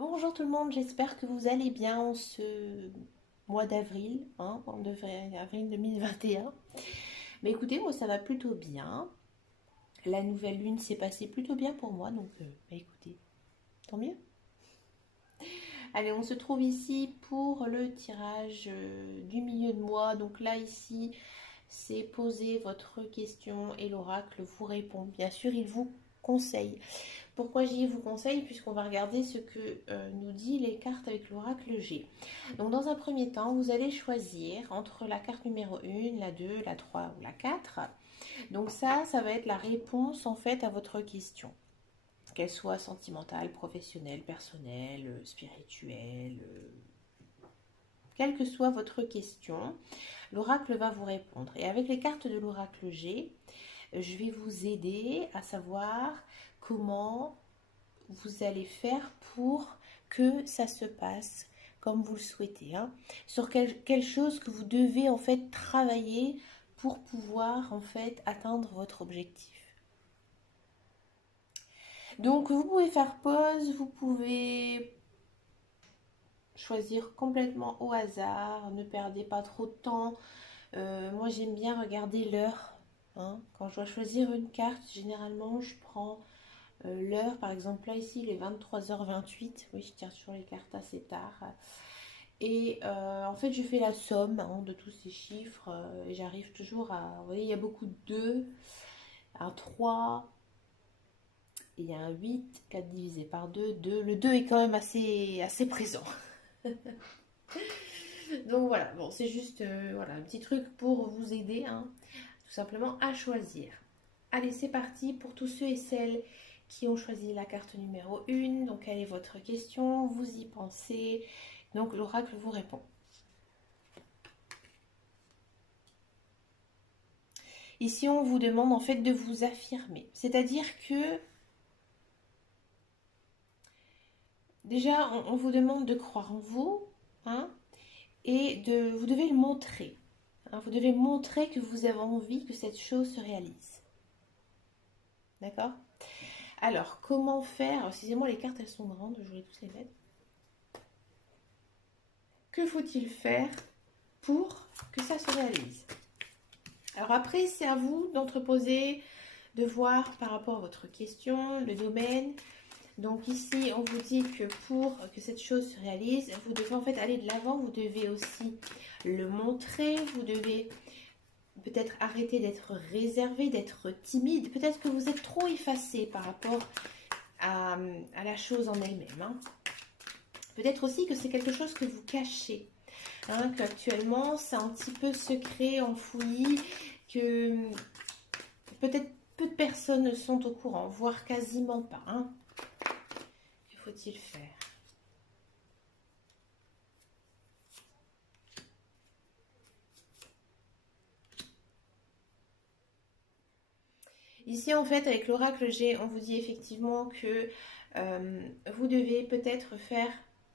Bonjour tout le monde, j'espère que vous allez bien en ce mois d'avril, avril 2021. Mais écoutez, moi ça va plutôt bien. La nouvelle lune s'est passée plutôt bien pour moi, donc écoutez, tant mieux. Allez, on se trouve ici pour le tirage du milieu de mois. Donc là, ici, c'est poser votre question et l'oracle vous répond. Bien sûr, il vous conseille. Pourquoi j'y vous conseille? Puisqu'on va regarder ce que nous dit les cartes avec l'oracle G. Donc dans un premier temps, vous allez choisir entre la carte numéro 1, la 2, la 3 ou la 4. Donc ça va être la réponse en fait à votre question. Qu'elle soit sentimentale, professionnelle, personnelle, spirituelle, quelle que soit votre question, l'oracle va vous répondre. Et avec les cartes de l'oracle G, je vais vous aider à savoir comment vous allez faire pour que ça se passe comme vous le souhaitez. Sur quelle chose que vous devez en fait travailler pour pouvoir en fait atteindre votre objectif. Donc vous pouvez faire pause, vous pouvez choisir complètement au hasard, ne perdez pas trop de temps. Moi j'aime bien regarder l'heure. Quand je dois choisir une carte, généralement je prends l'heure, par exemple là ici il est 23h28, oui je tire sur les cartes assez tard. Et en fait je fais la somme de tous ces chiffres et j'arrive toujours à, vous voyez il y a beaucoup de 2, un 3, et il y a un 8, 4 divisé par 2, 2. Le 2 est quand même assez présent. Donc voilà, bon c'est juste voilà, un petit truc pour vous aider tout simplement à choisir. Allez, c'est parti pour tous ceux et celles qui ont choisi la carte numéro 1. Donc, quelle est votre question? Vous y pensez. Donc, l'oracle vous répond. Ici, on vous demande en fait de vous affirmer. C'est-à-dire que, déjà, on vous demande de croire en vous, et vous devez le montrer. Vous devez montrer que vous avez envie que cette chose se réalise. D'accord? Alors, comment faire? Excusez-moi, les cartes, elles sont grandes, je voulais tous les mettre. Que faut-il faire pour que ça se réalise? Alors après, c'est à vous d'entreposer, de voir par rapport à votre question, le domaine. Donc ici, on vous dit que pour que cette chose se réalise, vous devez en fait aller de l'avant, vous devez aussi le montrer, vous devez peut-être arrêter d'être réservé, d'être timide. Peut-être que vous êtes trop effacé par rapport à la chose en elle-même. Peut-être aussi que c'est quelque chose que vous cachez. Qu'actuellement c'est un petit peu secret, enfoui, que peut-être peu de personnes sont au courant, voire quasiment pas. Que faut-il faire? Ici en fait avec l'oracle G, on vous dit effectivement que vous devez peut-être faire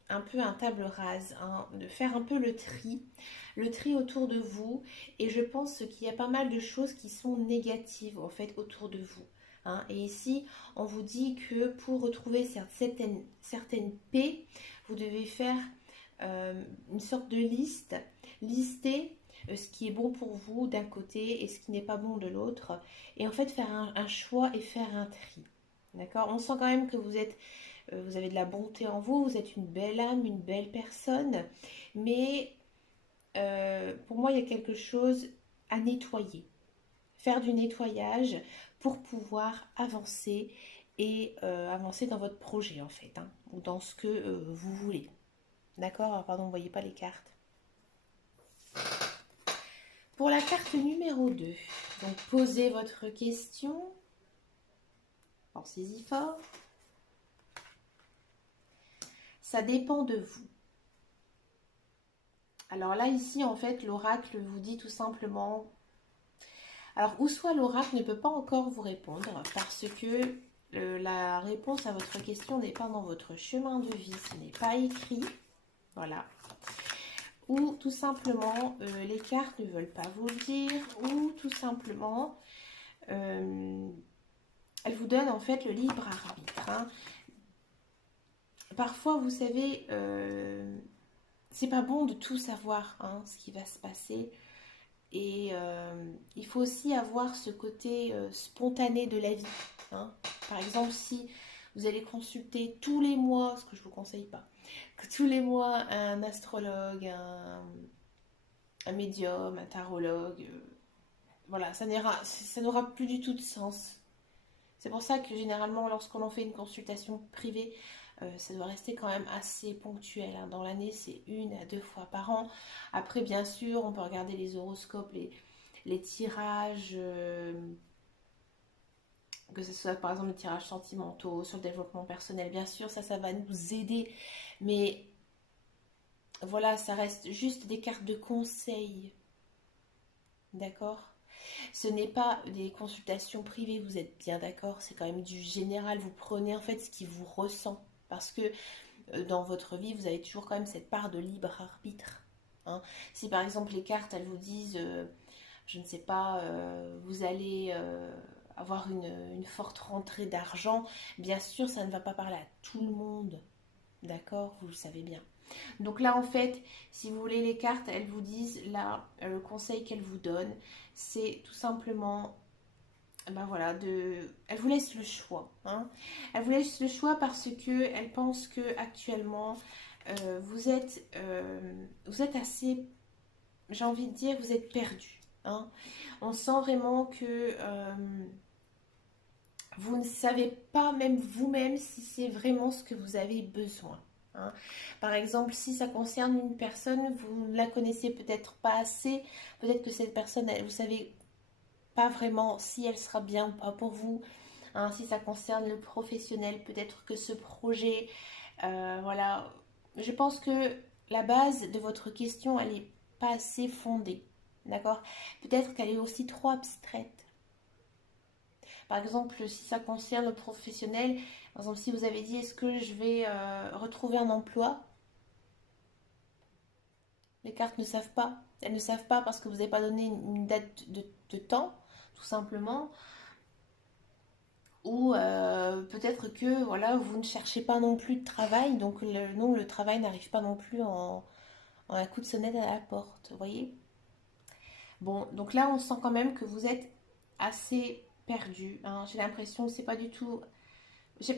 un peu un table rase, de faire un peu le tri autour de vous. Et je pense qu'il y a pas mal de choses qui sont négatives en fait autour de vous. Et ici, on vous dit que pour retrouver certaines paix, vous devez faire une sorte de lister ce qui est bon pour vous d'un côté et ce qui n'est pas bon de l'autre. Et en fait, faire un choix et faire un tri. D'accord? On sent quand même que vous avez de la bonté en vous, vous êtes une belle âme, une belle personne, mais pour moi, il y a quelque chose à nettoyer. Faire du nettoyage pour pouvoir avancer et avancer dans votre projet en fait, ou dans ce que vous voulez. D'accord? Alors, pardon, vous ne voyez pas les cartes. Pour la carte numéro 2, donc posez votre question. Pensez-y fort. Ça dépend de vous. Alors là, ici, en fait, l'oracle vous dit tout simplement... Alors, ou soit l'oracle ne peut pas encore vous répondre parce que la réponse à votre question n'est pas dans votre chemin de vie, ce n'est pas écrit. Voilà. Ou tout simplement, les cartes ne veulent pas vous le dire, ou tout simplement, elles vous donnent en fait le libre arbitre. parfois, vous savez, c'est pas bon de tout savoir, hein, ce qui va se passer. Et il faut aussi avoir ce côté spontané de la vie, hein. Par exemple, si vous allez consulter tous les mois, ce que je ne vous conseille pas, que tous les mois un astrologue, un médium, un tarologue, voilà, ça n'aura plus du tout de sens. C'est pour ça que généralement, lorsqu'on en fait une consultation privée, ça doit rester quand même assez ponctuel, hein. Dans l'année, c'est 1 à 2 fois par an. Après, bien sûr, on peut regarder les horoscopes, les tirages, que ce soit par exemple les tirages sentimentaux, sur le développement personnel. Bien sûr, ça va nous aider. Mais voilà, ça reste juste des cartes de conseil. D'accord? Ce n'est pas des consultations privées, vous êtes bien d'accord, c'est quand même du général. Vous prenez en fait ce qui vous ressent. Parce que dans votre vie, vous avez toujours quand même cette part de libre arbitre, hein. Si par exemple les cartes, elles vous disent, je ne sais pas, vous allez avoir une forte rentrée d'argent, bien sûr, ça ne va pas parler à tout le monde. D'accord? Vous le savez bien. Donc là, en fait, si vous voulez, les cartes, elles vous disent, là, le conseil qu'elles vous donnent, c'est tout simplement, ben voilà, elle vous laisse le choix, hein. Elle vous laisse le choix parce que elle pense que actuellement, vous êtes assez, j'ai envie de dire, vous êtes perdu, hein. On sent vraiment que vous ne savez pas même vous-même si c'est vraiment ce que vous avez besoin, hein. Par exemple, si ça concerne une personne, vous ne la connaissez peut-être pas assez, peut-être que cette personne, vous savez pas vraiment si elle sera bien ou pas pour vous, hein. Si ça concerne le professionnel, peut-être que ce projet, voilà, je pense que la base de votre question, elle n'est pas assez fondée, d'accord? Peut-être qu'elle est aussi trop abstraite. Par exemple, si ça concerne le professionnel, par exemple, si vous avez dit est-ce que je vais retrouver un emploi, les cartes ne savent pas. Elles ne savent pas parce que vous n'avez pas donné une date de temps, tout simplement. Ou peut-être que voilà, vous ne cherchez pas non plus de travail, donc le travail n'arrive pas non plus en un coup de sonnette à la porte, vous voyez? Bon, donc là, on sent quand même que vous êtes assez perdu, hein. J'ai l'impression que c'est pas du tout.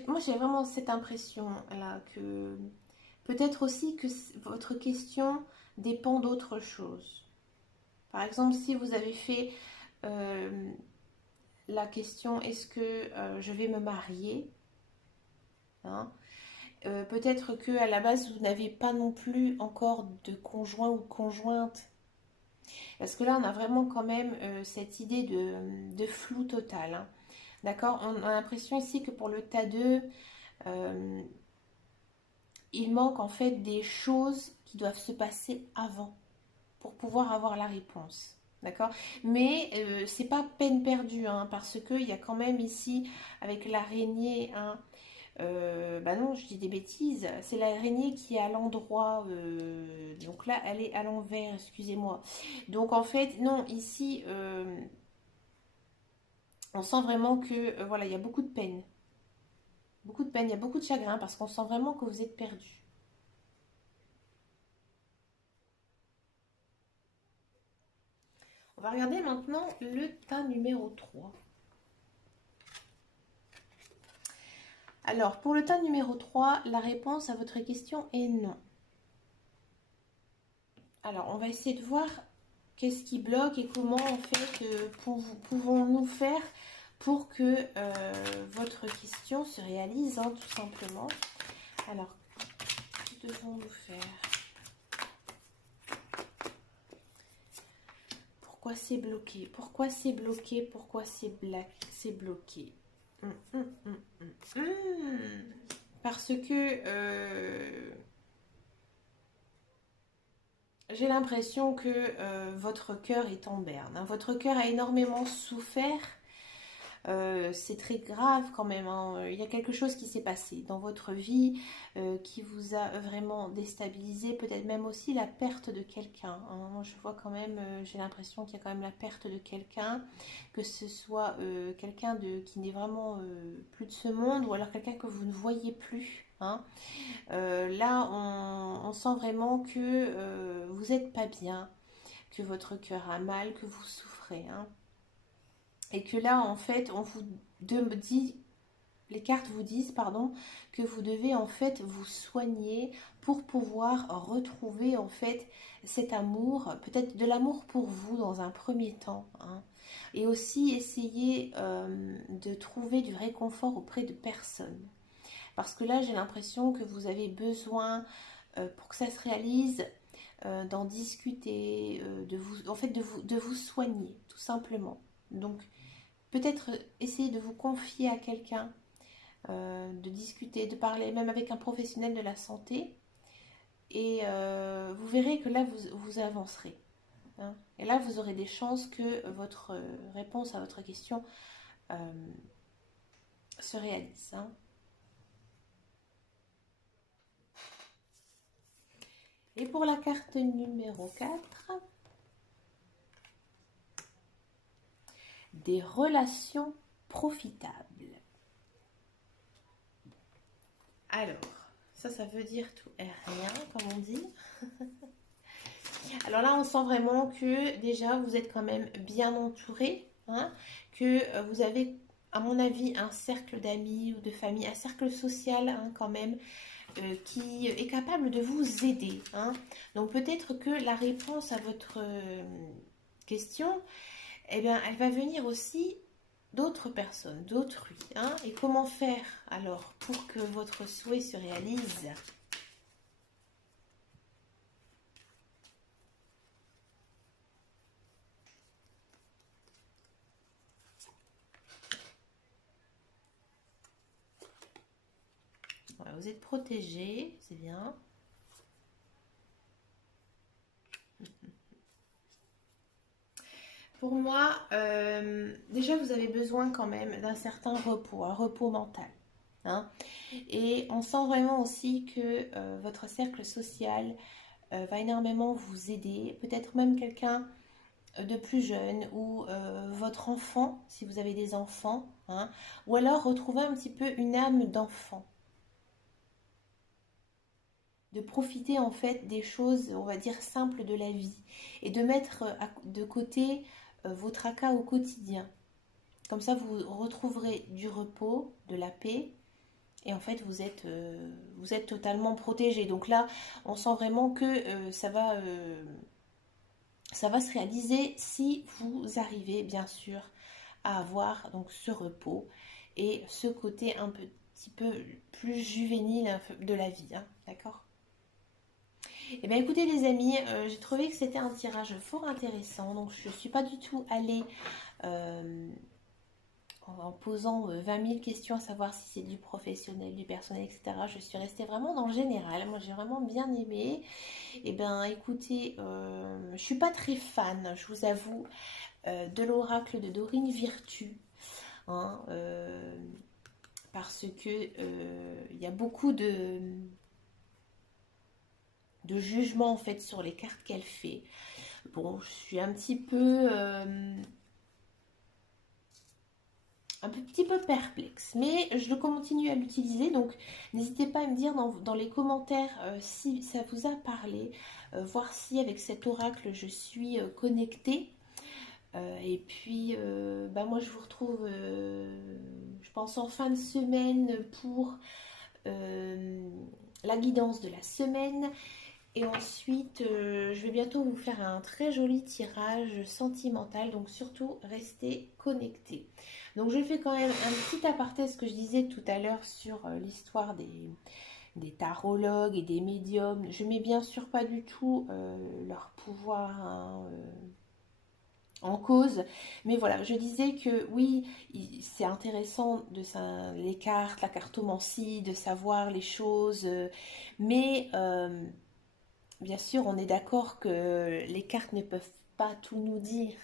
Moi, j'ai vraiment cette impression là que peut-être aussi que votre question dépend d'autre chose. Par exemple, si vous avez fait euh, la question est-ce que je vais me marier, hein, peut-être que à la base vous n'avez pas non plus encore de conjoint ou de conjointe. Parce que là on a vraiment quand même cette idée de flou total, hein. D'accord? On a l'impression ici que pour le tas 2, euh, il manque en fait des choses qui doivent se passer avant pour pouvoir avoir la réponse. D'accord? Mais c'est pas peine perdue, hein, parce qu'il y a quand même ici avec l'araignée, hein, bah non, je dis des bêtises. C'est l'araignée qui est à l'endroit. Donc là, elle est à l'envers, excusez-moi. Donc en fait, non, ici, on sent vraiment que voilà, il y a beaucoup de peine. Beaucoup de peine, il y a beaucoup de chagrin parce qu'on sent vraiment que vous êtes perdu. On va regarder maintenant le tas numéro 3. Alors, pour le tas numéro 3, la réponse à votre question est non. Alors, on va essayer de voir qu'est-ce qui bloque et comment en fait pouvons-nous faire pour que votre question se réalise, hein, tout simplement. Alors, que devons-nous faire? Pourquoi c'est bloqué? Pourquoi c'est bloqué? Pourquoi c'est bloqué? Parce que j'ai l'impression que votre cœur est en berne, hein. Votre cœur a énormément souffert c'est très grave quand même, hein. Il y a quelque chose qui s'est passé dans votre vie qui vous a vraiment déstabilisé, peut-être même aussi la perte de quelqu'un, hein. Moi, je vois quand même, j'ai l'impression qu'il y a quand même la perte de quelqu'un, que ce soit quelqu'un qui n'est vraiment plus de ce monde, ou alors quelqu'un que vous ne voyez plus, hein. Là, on sent vraiment que vous n'êtes pas bien, que votre cœur a mal, que vous souffrez, hein. Et que là, en fait, on vous dit, les cartes vous disent, pardon, que vous devez en fait vous soigner pour pouvoir retrouver en fait cet amour, peut-être de l'amour pour vous dans un premier temps, hein. Et aussi essayer de trouver du réconfort auprès de personnes. Parce que là, j'ai l'impression que vous avez besoin, pour que ça se réalise, d'en discuter, en fait, de vous soigner, tout simplement. Donc, peut-être essayer de vous confier à quelqu'un, de discuter, de parler, même avec un professionnel de la santé. Et vous verrez que là, vous avancerez, hein. Et là, vous aurez des chances que votre réponse à votre question euh, se réalise, hein. Et pour la carte numéro 4, des relations profitables. Alors, ça veut dire tout et rien, comme on dit. Alors là, on sent vraiment que déjà, vous êtes quand même bien entouré, hein, que vous avez, à mon avis, un cercle d'amis ou de famille, un cercle social, hein, quand même, qui est capable de vous aider, hein. Donc peut-être que la réponse à votre question, eh bien, elle va venir aussi d'autres personnes, d'autrui, hein. Et comment faire alors pour que votre souhait se réalise? Voilà, vous êtes protégé, c'est bien. Pour moi, déjà vous avez besoin quand même d'un certain repos, un repos mental, hein. Et on sent vraiment aussi que votre cercle social va énormément vous aider. Peut-être même quelqu'un de plus jeune ou votre enfant, si vous avez des enfants, hein. Ou alors retrouver un petit peu une âme d'enfant. De profiter en fait des choses, on va dire, simples de la vie. Et de mettre de côté vos tracas au quotidien. Comme ça, vous retrouverez du repos, de la paix, et en fait, vous êtes totalement protégé. Donc là, on sent vraiment que ça va se réaliser si vous arrivez, bien sûr, à avoir donc ce repos et ce côté un petit peu plus juvénile de la vie, hein, d'accord? Eh bien écoutez les amis, j'ai trouvé que c'était un tirage fort intéressant, donc je ne suis pas du tout allée euh, en posant 20 000 questions à savoir si c'est du professionnel, du personnel, etc. Je suis restée vraiment dans le général. Moi, j'ai vraiment bien aimé. Eh bien, écoutez, je ne suis pas très fan, je vous avoue, de l'oracle de Dorine Virtue, hein, parce que il y a beaucoup de jugement en fait sur les cartes qu'elle fait. Bon, je suis un petit peu perplexe, mais je continue à l'utiliser, donc n'hésitez pas à me dire dans les commentaires si ça vous a parlé, voir si avec cet oracle je suis connectée. Et puis, bah moi je vous retrouve, je pense en fin de semaine pour euh, la guidance de la semaine. Et ensuite, je vais bientôt vous faire un très joli tirage sentimental, donc surtout restez connectés. Donc je fais quand même un petit aparté, ce que je disais tout à l'heure sur l'histoire des tarologues et des médiums. Je mets bien sûr pas du tout leur pouvoir, hein, en cause, mais voilà, je disais que oui, c'est intéressant les cartes, la cartomancie, de savoir les choses, mais bien sûr, on est d'accord que les cartes ne peuvent pas tout nous dire.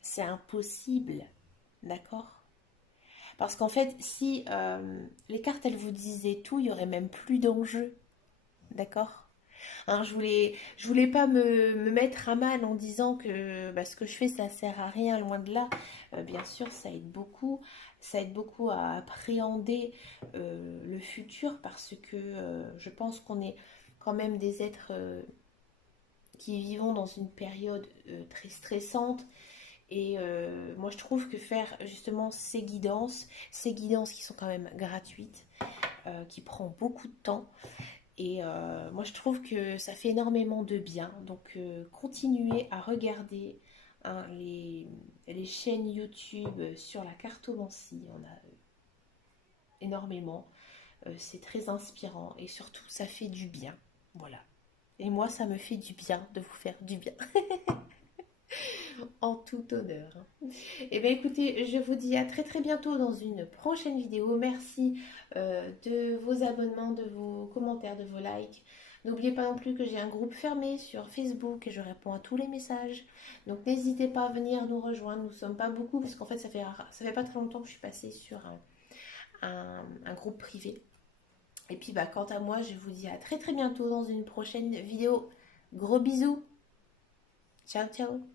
C'est impossible. D'accord? Parce qu'en fait, si les cartes, elles vous disaient tout, il y aurait même plus d'enjeu. D'accord? Hein, je voulais pas me mettre à mal en disant que bah, ce que je fais, ça sert à rien, loin de là. Bien sûr, ça aide beaucoup. Ça aide beaucoup à appréhender le futur parce que je pense qu'on est quand même des êtres qui vivons dans une période très stressante. Et moi, je trouve que faire justement ces guidances qui sont quand même gratuites, qui prend beaucoup de temps, et moi, je trouve que ça fait énormément de bien. Donc, continuez à regarder hein, les chaînes YouTube sur la cartomancie. On a énormément. C'est très inspirant et surtout, ça fait du bien. Voilà. Et moi, ça me fait du bien de vous faire du bien. En tout honneur. Et bien écoutez, je vous dis à très très bientôt dans une prochaine vidéo. Merci de vos abonnements, de vos commentaires, de vos likes. N'oubliez pas non plus que j'ai un groupe fermé sur Facebook et je réponds à tous les messages. Donc n'hésitez pas à venir nous rejoindre. Nous ne sommes pas beaucoup parce qu'en fait ça fait pas très longtemps que je suis passée sur un groupe privé. Et puis bah, quant à moi, je vous dis à très très bientôt dans une prochaine vidéo. Gros bisous. Ciao ciao.